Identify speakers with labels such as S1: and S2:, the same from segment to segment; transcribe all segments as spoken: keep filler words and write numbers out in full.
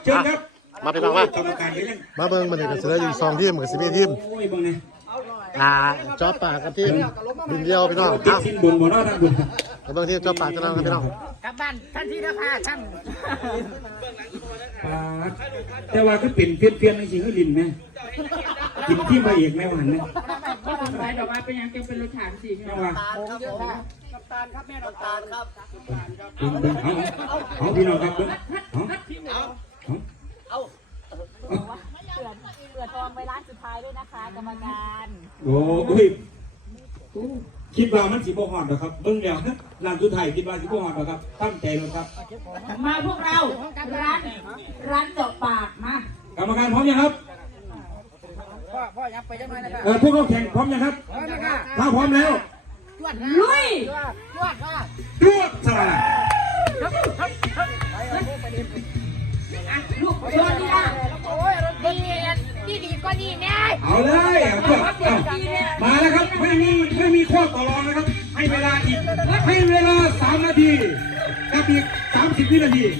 S1: เชิญครับ
S2: มาไปฟังว่าก
S1: รรมการไปยัง
S2: มาเบิ่งมันก็สิได้อยู่สองทีมกับสิบเอ็ดทีม
S1: โอ้ยเบิ่งนี่
S2: อ่าจอบปากกับทีมบินเดียวพี่น้อง
S1: ติด
S2: เอ้า
S1: สินบุญบ่เนาะท่านบุญ
S2: เบิ่งทีมจอบปากกันแล้วครับพี่น้อง
S3: กลับบ้านท่านที่นะพาท่าน
S1: ปาดแต่ว่าคือเป็นเพี้ยนเพี้ยนจริงๆคือลิ้นแม่กินที่พระเอกแม่หวานเนี่ย
S3: ไม่สนใจดอกไม้เป็นยังจะเป็นรถถังสิ
S1: แม่ว่า
S3: น้ำตาลครับแม่น้ำตาลครับ
S1: เบิ่งเบิ่งเอาเอาพี่น้องครับเบิ่งเอา
S4: เปิดทองไปร้านสุดท้ายด้วยนะคะกรรมการ
S1: โอ้ยคิดว่ามันสิบ่ฮอดหรอครับเบิ่งแล้วนะร้านสุดท้ายคิดว่าสิบ่ฮอดหรอครับตั้งใจเลยครับ
S3: มาพวกเราร้านร้านเจาะปากมาก
S1: รรมการพร้อมยังครับ
S3: พ่อพ่อยับไปยังไงนะครับ
S1: เออพวกเราแข่งพร้อมยังครับถ้าพร้อมแล้ว
S3: ลุย
S1: ตรวจสละ
S3: ลูกชวนนี่นะ
S4: ดีดีก็ดีแน่
S1: เอาเลยเอาเพื่อนเอามาแล้วครับไม่มีไม่มีข้อต่อรองนะครับให้เวลาอีกให้เวลาสามนาทีกับอีกสามสิบวินาที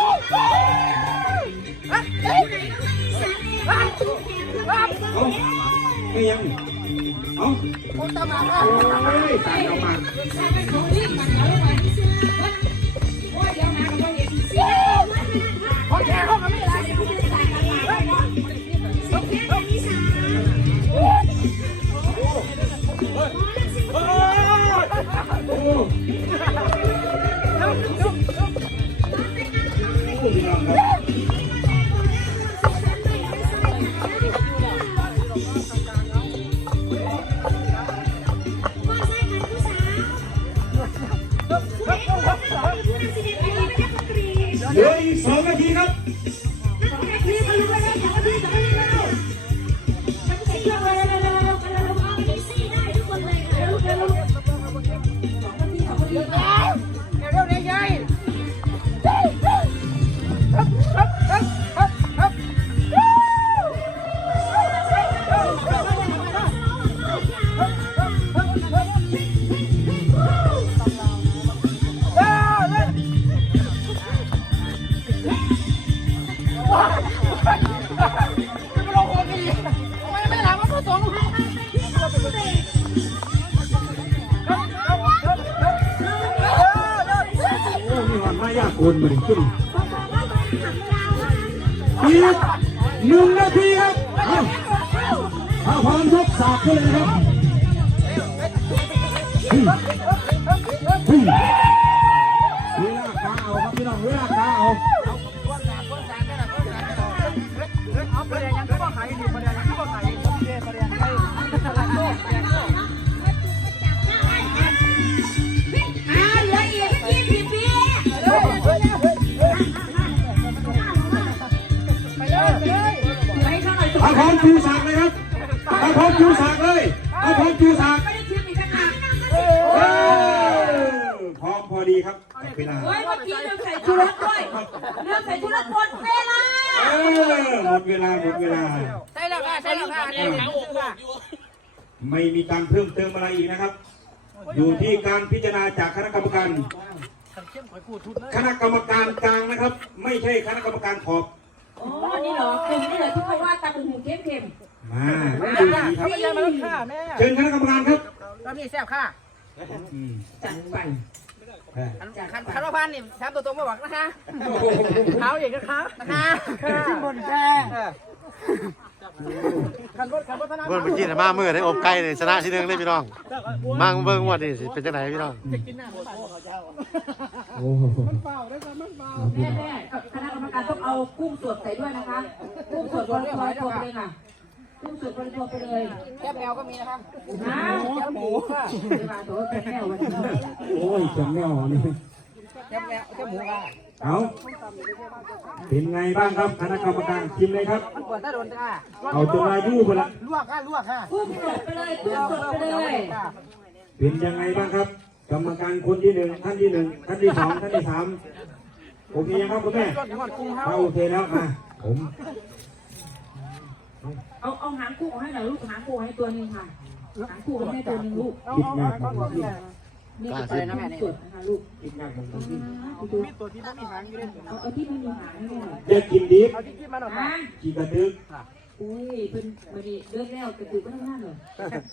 S1: เอาไม่ยังเอาโอ้ยตามเรามาโอ้โหพี่น้องครับเหลืออีกสองนาทีครับคนมาขึ้นอีกหนึ่งนาทีครับเอาเอาพร้อมยกสากขึ้นเลยครับเวลากาเอาครับพี่น้องเวลากาเอา
S3: เอาประเด็นยังก็ขายดีประเด็นยังก็ขายดีประเด็นประเด็นให้ตลาดโลกแจกโลกอ่าเหลืออีกยี่สิบปี
S1: เอาพร้อมจูสากเลยครับเอาพร้อมจูสากเลยเอาพร้อมจูสากพร้อมพอดีครับเวลา
S3: เฮ้ยเมื่อกี้ลืมใส่ชูรสด้วยลืมใส่ชูรสหมดเวลา
S1: หมดเวลาหมดเวลา
S3: ใช่แล้วค่ะใช่แล้วค่ะ
S1: ไม่มีการเพิ่มเติมอะไรอีกนะครับอยู่ที่การพิจารณาจากคณะกรรมการคณะกรรมการกลางนะครับไม่ใช่คณะกรรมการขอบ
S3: อ๋อนี่เหรอกลุ่มนี่เหรอที่เขาว่าตาเป็นหูเข้มเข้ม
S1: มาดูดีครับเชิญคณะกรรมการครับ
S3: ตอนนี้แซ่บค่ะจัดไปคันคันว่าพันนี่สามตัวตรงมาบอกนะคะเท้าอย่างนะคะนะคะขึ้นบนแค่คันรถคันรถพนักงาน
S2: เมื่อกี้น่ะมาเมื่อได้อบไก่นี่ชนะที่หนึ่งเลยพี่น้องมาเบิ่งว่านี่สิเป็นจังไดพี่น้อง
S1: โอ้โห
S3: แม่แม่คณะกรรมการต้องเอากุ้งสดใส่ด้วยนะคะกุ้งสดบริโภคไปเลยค่ะกุ้งสดบริโภคไปเลยแก้มแมวก็มีนะคะน้ำแก้มหมูค่ะมาตัวแก้มแมววันนี้
S1: โอ้ยแก้มแมวนี่
S3: แก้มแมวแก้มหมูค่ะ
S1: เอาเป็นไงบ้างครับคณะกรรมการชิมเลยครับ
S3: มันปวดตาโดนค่ะ
S1: เอาจนอายุไปละ
S3: ลวกค่ะลวกค่ะกุ้งสดไปเลยกุ้งสดไปเลย
S1: เป็นยังไงบ้างครับกรรมการคนที่หนึ่งท่านที่หนึ่งท่านที่สองท่านที่สามโอเคยังครับคุณแม่ถ้าโอเคแล้วมาผม
S3: เอาเอาหางกุ้งให้หน่อยลูกหางกุ้งให้ตัวนึงค่ะหางกุ้งให้ตัวนึงลูก
S1: คิดแม่
S3: นี่คือไปนะแม่เนี่ยนะคะลูก
S1: กินยากของผม
S3: มีตัวที่ไม่มีหางอยู่ด้วยเอาเอาที่ไม่มีหางให้แม่หน่อย
S1: เด็กกินดิบ
S3: เอาที่กินมาหน่อยนะ
S1: กินกระดึก
S3: อุ้ยเป็นวันนี้เลิกแล้วกระตือไม่ต้องนั่งเลย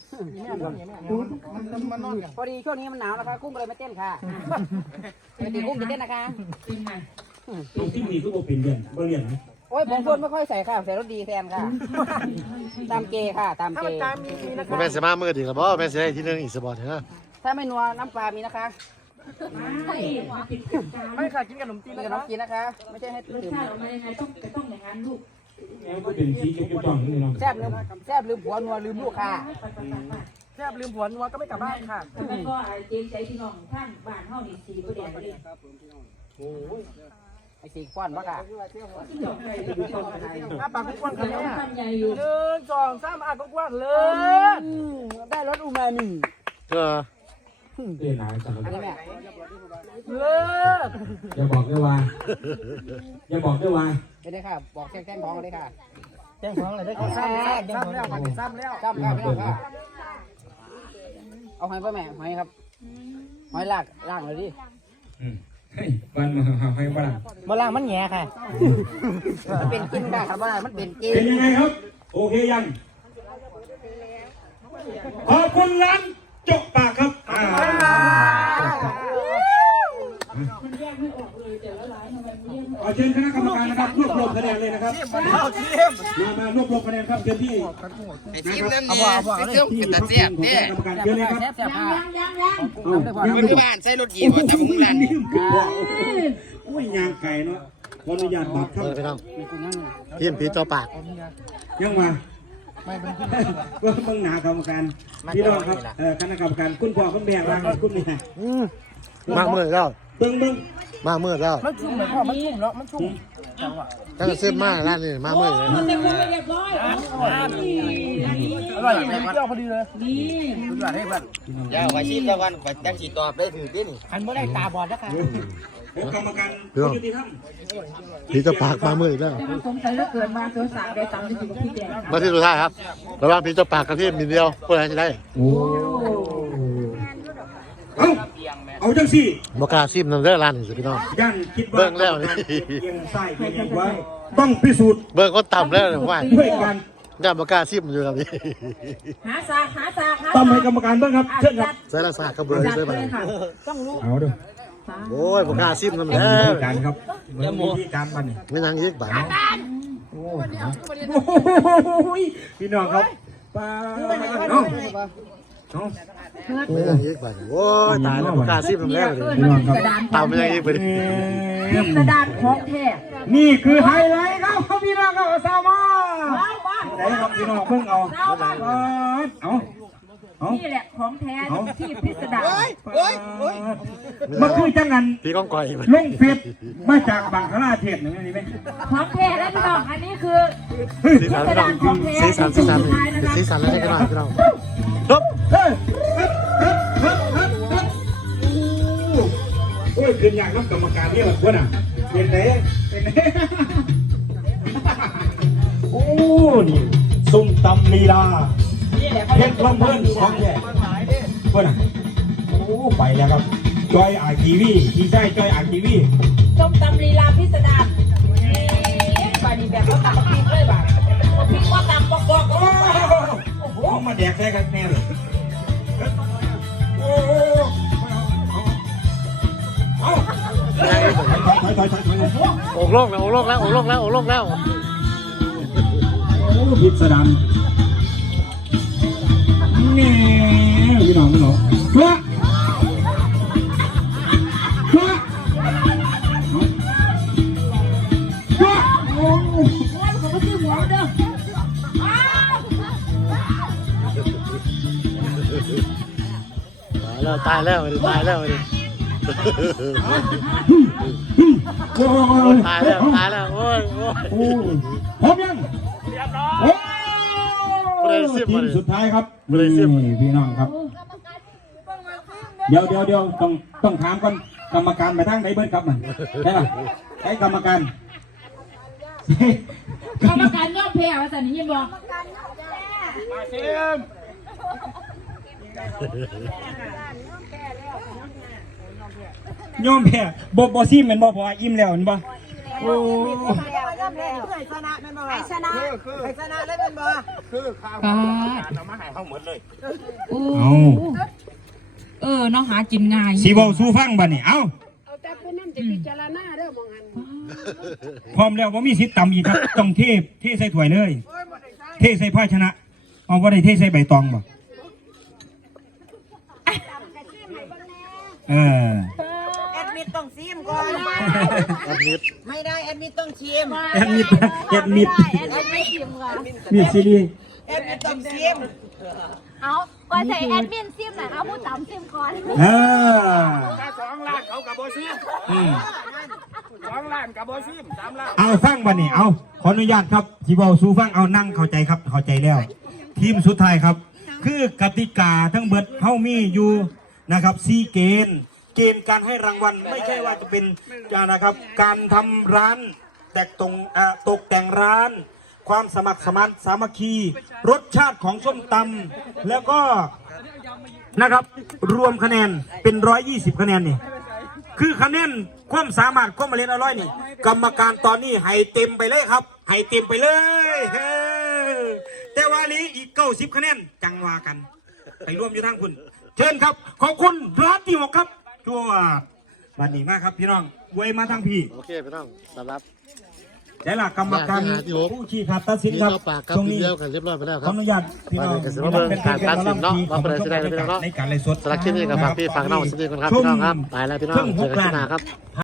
S3: มันนอนพอดีช่วงนี้มันหนาวนะคะกุ้งเลยไม่เต้นค่ะปกติกุ้งจะเต้นนะคะจริงไหม
S1: ตรงที่มีคือโอเป็นเรียนบ่เรียนนะ
S3: โอ้ยผมคนไม่ค่อยใส่ค่ะใส่รถดีแทนค่ะตามเกค่ะตามเก
S2: แม่นสิมามือดีแล้วบ่แม่นสิได้ที่หนึงอีกสบอดนะ
S3: ถ้าไม่นัวน้ำปลามีนะคะไม่ไม่ค่ะกินขนมจีนขนมจีนนะคะไม่ใช่ให้ดื่ม
S5: ต้องอย่างนั้นลูก
S1: แล้วก็เป็นสีเขียวๆจ่องนี่เนาะ
S3: แซ่บลืมแซ่บลืมผัวนัวลืมลูกค่ะ
S5: แซ่บลืมผัวนัวก็ไม่กลับบ้านค่ะแล้วก็เกรงใจพี่น้องท่านบ้านเฮานี่สีประเดี๋ยวนี้
S3: ไอ้สีก้อนวะค่ะ
S5: อาปากกว้างๆเลยทำใหญ่อยู่
S3: หนึ่งสองสามอ่ะกว้างๆเลยได้รสอูมามิ
S2: เออ
S1: เรียนหลายสัง
S3: อันนี้แม่
S5: เลิศ
S1: อย่าบอกด้วยว่าอย่าบอกด้วยว่า
S3: เป็นไงค่ะบอกแจ้งแจ้งท้องเลยค่ะ
S5: แจ้งของอะไรได้ก่อนซ้ำซ้ำแล้วซ้ำแล้ว
S3: จ้ำค่ะพี่น้องค่ะเอาหอยป่ะแม่หอยครับหอยลากล่างเลยดิ
S1: อืมเฮ้ยวันมาหาให้บ้าน
S5: มาล่างมันแง่ค่ะ
S3: มันเป็นกินได้ครับว่ามันเป็นกิน
S1: เป็นยังไงครับ โอเคยังขอบคุณร้านจกปากครับอ่า
S5: มันแยกไม่ออกเลยแต่ละร้านทำไมมันแยกไม่ออก
S1: เอาเชิญคณะกรรมการนะครับรวบรวมคะแนนเลยนะครับมามารวบรวมคะแนนครับเชิญที่นะครับเอาพ่อเอาพ่อเลยที่พักผ่อนของคณะกรรมการเชิญเลยครับ
S3: แซ่บแซ่บค่ะ
S1: เอาขึ้นบ้านใส่รถยีนว่าทำมึงนั่นโอ้ยยางไก่เนาะขออนุญาตบัตรครับ
S2: เออพี่น้องเยี่ยมผีตัวปาก
S1: ยังมาว่าเบิ่งหนากรรมการพี่น้องครับเออคณะกรรมการคุณพ่อคุณแม่วางคุณแม่
S2: มามืดแล้ว
S1: เบิ่งเบิ่ง
S2: มามืดแล้ว
S5: มันชุ่มเหมือนพ่อมันชุ่มเนาะมันชุ่ม
S2: ถ้าจะซื้อมาร้านนี้มามืดเลย
S5: มันเต็มมือเรียบร้อยนี่นี่
S3: อร่อยเลยเปรี้ยวพอดีเลย
S5: นี่
S3: สุดยอดให้เพื่อน
S6: ยาวกว่าชีพตะวันกว่าจังสีตอบได้ถือที่นี่
S3: อันไม่ได้ตาบอดนะคะ
S1: กรรมการผู้ยุติธรรม
S2: ผีตัวปากมามืดแล้ว
S5: มันสงสัยเหลือเกินมาตัวสามได้ตามที่อยู่กับพี่แดง
S2: มาที่สุดท้ายครับระหว่างผีตัวปากกับพี่มีเดียวผู้ใดจะได้
S1: โอ้เอาเอาจังสิ
S2: บกล้าซิมนำเด้อร้านนี้สิพี่น้อง
S1: ย่านคิดว่า
S2: เบิ่งแล้วนี่
S1: เอียงซ้ายเอียงขวาต้องพิสูจน์
S2: เบิ่งคนต่ำแล้วว่า
S1: ด้วยการ
S2: ย่าบกล้าซิมอยู่ครับนี่
S5: หาสากหาสากหา
S1: ต้องให้กรรมการเบิ่งครับเชิญครับ
S2: ใส่ละสากกระเบือ
S5: จัด
S2: ใส่ไป
S5: เลยค่ะต้องรู้
S1: เอาเด้อ
S2: โอ้ยบกล้าซิมนำ
S1: เบิ่ง
S2: แล้
S1: วิ
S2: ว
S1: ธีการครับเบิ่งวิธีการมันนี่
S2: ไม่นั่งอีกบ่า
S1: โอ้ยพี่น้องครับป้าเนาะเนาะ
S2: ไม่นั่งอีกบ่าโอ้ยตายแล้วบกล้าซิมนำแล้วเลย
S1: พี่น้องครับ
S2: ตามไม่นั่งอีกไปดิ
S5: กระดานของแท้
S1: นี่คือไฮไลท์ครับพี่น้องครับสาวมา
S5: ว้าวว้าว
S1: ไหนครับพี่น้องเพิ่งเอาเอาเอาเอา
S5: นี่แหละของแท้ที่พิสดาร
S1: มันคือจังงัน
S2: พี่ก้องก่อยมัน
S1: ลงเฟซมาจากบังคลาเทศนี่นี่ไหม
S5: ของแท้แล้วพี่น้องอันนี้คือ
S2: สีสันพี่น้องสีสันสีสันสีสันแล้วใช่ไหมพี่น้องจบ
S1: เฮ้ยโอ้ยขึ้นอย่างน้ำกรรมการนี่แหละพวกน่ะเป็นไหนเป็นไหนโอ้นี่ส้มตำลีลาเพชรลำเพิ่นของแท้พวกน่ะโอ้ไปแล้วครับจอยอ่างทีวีที่ใช่จอยอ่างทีวี
S5: ส้มตำลีลาพิสดารนี่บานีแบบเขาตักพริกเลยบ่ะพริกว่าตำบอกบอกโอ้โห
S1: โอ้มาแดกได้กันแน่เลยโอ้เอาถอยถอยถอยถอยถอย
S2: โอกโลกแล้วโอกโลกแล้วโอกโลกแล้วโอกโลกแล้ว
S1: โอ้พิสดารนี่พี่น้องพี่น้องเพื่อเพื่อเพื่อโอ้
S5: โอ้ยผมก็ซื้อหัวเด้ออ้าว
S2: ตายแล้วตายแล้วตายแล้ว
S1: โอ้
S2: ตายแล้วตายแล้วโอ้ยโอ้ย
S1: โอ้พร้อมยังโอ้ทีมสุดท้ายครับนี่พี่น้องครับเดี๋ยวเดี๋ยวเดี๋ยวต้องต้องถามก่อนกรรมการไปทางไหนเบิร์ดครับมันใช่ป่ะใช้กรรมการ
S5: กรรมการยอดแพ้ว่าสันนิยินบอก
S1: กโยมแพ้บ่บ่ซิมแม่นบ่เพราะว่าอิ่มแล้วแม่นบ่โอ้
S4: ไอชนะ
S1: เอา
S3: เออน้องหากินง่าย
S1: สิเว้าสู่ฟังบัดนี้เอ้าพร้อมแล้วบ่มีสิทธิ์ต่ำอีกครับต้องเทเทใส่ถ้วยเลย เทใส่ภาชนะเอาบ่ได้เทใส่ใบตองบ่เออ
S5: แอดมิดต้องซิมก่อน
S2: แอดมิด
S5: ไม่ได้แอดมิดต้องชิม
S1: แอดมิดแอดมิด
S4: แอดไม่ชิมค่ะ
S1: มีซีรีส์
S5: แอดมิดต้องซิม
S4: เอาว่าใส่แอดมินซิมหน่อยเอาผู้ตำซิมก่อน
S1: เออ
S7: สองล้านเขากับบอซิม
S1: อืม
S7: สองล้านกับบอซิมสามล้าน
S1: เอาฟังบัดนี้เอาขออนุญาตครับที่เว้าสู่ฟังเอานั่งเข้าใจครับเข้าใจแล้ว ทีมสุดท้ายครับ คือกติกาทั้งเบิดเฮามีอยู่นะครับสี่เกณฑ์เกณฑ์การให้รางวัลไม่ใช่ว่าจะเป็นนะครับการทำร้านแตกตรงอ่าตกแต่งร้าน ความสมัครสมานสามัคคี รสชาติของส้มตำแล้วก็นะครับรวมคะแนนเป็นร้อยยี่สิบคะแนนนี่คือคะแนนความสามารถความมาเล่นอร่อยนี่กรรมการตอนนี้ให้เต็มไปเลยครับให้เต็มไปเลยเฮ้อแต่ว่านี้อีกเก้าสิบคะแนนจังว่ากันไปร่วมอยู่ทางคุณเชิญครับขอบคุณร้านที่หกครับตัวบันนี้มากครับพี่น้องเวยมาทางพี่
S2: โอเคพี่น้องสำหรับ
S1: ใช่ล่ะกรรมการ
S2: ร้านที่หก
S1: ผู้ชี้ขาดตัดสิน
S2: นี่
S1: ครับ
S2: เข้าปากกับ
S1: ตรง
S2: ที
S1: นี้
S2: เดียวกันเรียบร้อยไปแล้วค
S1: ข
S2: รั
S1: อบ อนุญาตพี่น้อง
S2: วันนี้ก็สิมาเบิ่งการตัดสินเนาะว่าเป็นอะไรสิได้นะพี่น้องเนาะ
S1: ในการไลฟ์สด
S2: สำหรับคลิปนี้ก็ฝากพี่ฝากน้องสวัสดีครับพี่น้องครับไปแล้วพี่น้องเจอกันที่หน้าครับ